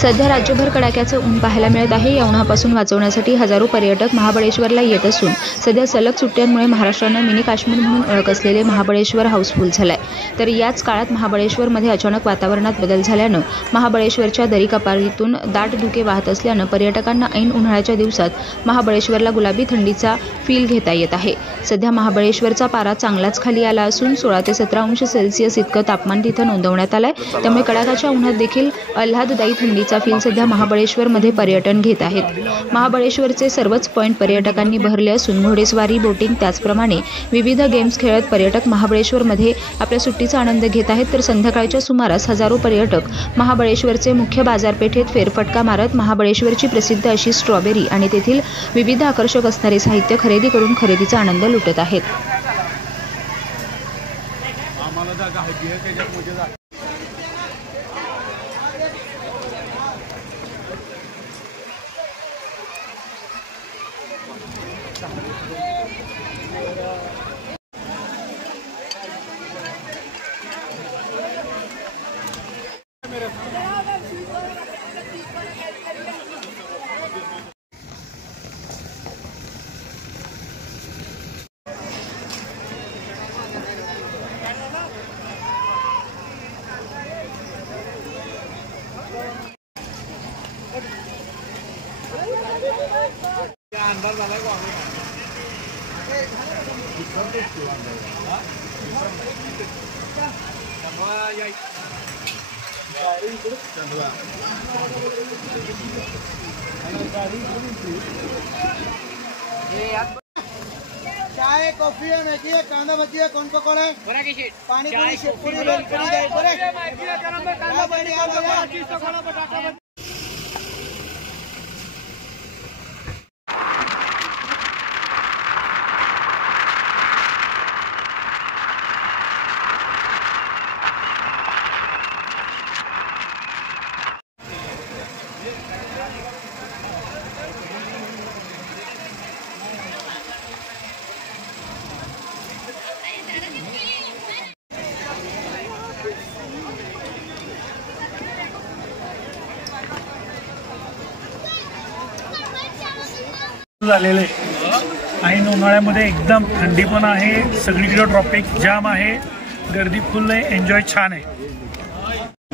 सध्या राज्यभर कडाक्याचं ऊन पाहायला मिळत आहे। या उन्हापासून वाचवण्यासाठी हजारो पर्यटक महाबळेश्वरला येत असून सध्या सलग सुट्ट्यांमुळे महाराष्ट्रानं मिनी काश्मीर म्हणून ओळख असलेले महाबळेश्वर हाऊसफुल झालंय। तर याच काळात महाबळेश्वरमध्ये अचानक वातावरणात बदल झाल्यानं महाबळेश्वरच्या दरीकपारीतून दाट धुके वाहत असल्यानं पर्यटकांना ऐन उन्हाळ्याच्या दिवसात महाबळेश्वरला गुलाबी थंडीचा फील घेता येत आहे। सध्या महाबळेश्वरचा पारा चांगलाच खाली आला असून 16 ते 17 अंश सेल्सिअस इतकं तापमान तिथं नोंदवण्यात आलंय। त्यामुळे कडाक्याच्या उन्हात देखील आल्हाददायी थंडीचा फील सध्या महाबळेश्वरमध्ये पर्यटन घेत आहेत। महाबळेश्वरचे सर्वच पॉइंट पर्यटकांनी भरले असून घोडेस्वारी, बोटिंग त्याचप्रमाणे विविध गेम्स खेळत पर्यटक महाबळेश्वरमध्ये आपल्या सुट्टीचा आनंद घेत आहेत। तर संध्याकाळच्या सुमारास हजारो पर्यटक महाबळेश्वरचे मुख्य बाजारपेठेत फेरफटका मारत महाबळेश्वरची प्रसिद्ध अशी स्ट्रॉबेरी आणि तेथील विविध आकर्षक असणारे साहित्य खरेदी करून खरेदीचा आनंद लुटत आहेत। चाय, कॉफी है, मैगी है, कांदा भजी है, कौन पकौड़ा है, पानी पूरी, शेवपुरी, झालेले ऐन उन्हाळ्यामध्ये एकदम थंडी पण आहे, सगळीकडे ट्रॉफिक जाम आहे, गर्दी फुल आहे, एन्जॉय छान आहे।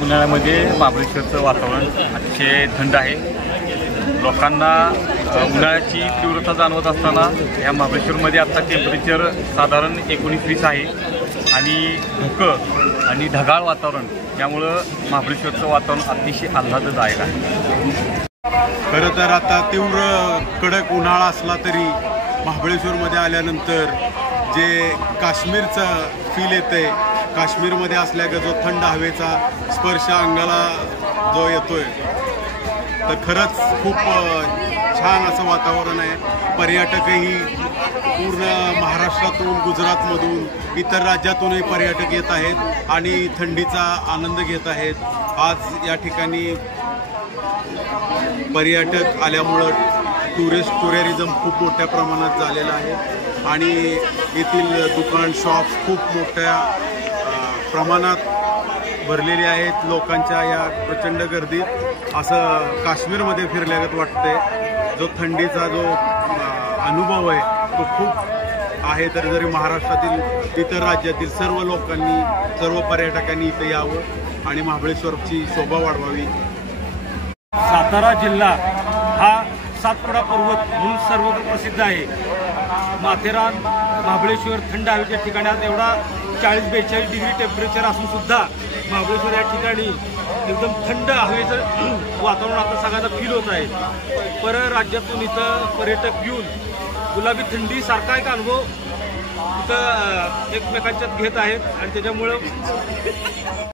उन्हाळ्यामध्ये महाबळेश्वरचं वातावरण अतिशय थंड आहे। लोकांना उन्हाळ्याची तीव्रता जाणवत असताना या महाबळेश्वरमध्ये आता टेम्परेचर साधारण 19-20 आहे आणि धुकं आणि ढगाळ वातावरण, यामुळं महाबळेश्वरचं वातावरण अतिशय आल्हाददायक आहे। खरं तर आता तीव्र कडक उन्हाळा असला तरी महाबळेश्वरमध्ये आल्यानंतर जे काश्मीरचा फील येते, काश्मीरमध्ये असल्यागत जो थंड हवेचा स्पर्श अंगाला जो येतोय, तर खरंच खूप छान असं वातावरण आहे। पर्यटकही पूर्ण महाराष्ट्रातून, गुजरातमधून, इतर राज्यातूनही पर्यटक येत आहेत आणि थंडीचा आनंद घेत आहेत। आज या ठिकाणी पर्यटक आल्यामुळं टुरिझम खूप मोठ्या प्रमाणात झालेलं आहे आणि येथील दुकान, शॉप्स खूप मोठ्या प्रमाणात भरलेले आहेत। लोकांच्या या प्रचंड गर्दीत असं काश्मीरमध्ये फिरल्यागत वाटतंय। जो थंडीचा जो अनुभव आहे तो खूप आहे। तर जरी महाराष्ट्रातील, इतर राज्यातील सर्व लोकांनी, सर्व पर्यटकांनी इथे यावं आणि महाबळेश्वरची शोभा वाढवावी। सातारा जिल्हा हा सातपुडा पर्वत म्हणून सर्वत्र प्रसिद्ध आहे। माथेरान, महाबळेश्वर थंड हवेच्या ठिकाणी आज एवढा 40-42 डिग्री टेम्परेचर असून सुद्धा महाबळेश्वर या ठिकाणी एकदम थंड हवेचं वातावरण आता सगळ्यांना फील होत आहे। परराज्यातून इथं पर्यटक येऊन गुलाबी थंडी सारखा एक अनुभव इथं एकमेकांच्यात घेत आहेत आणि त्याच्यामुळं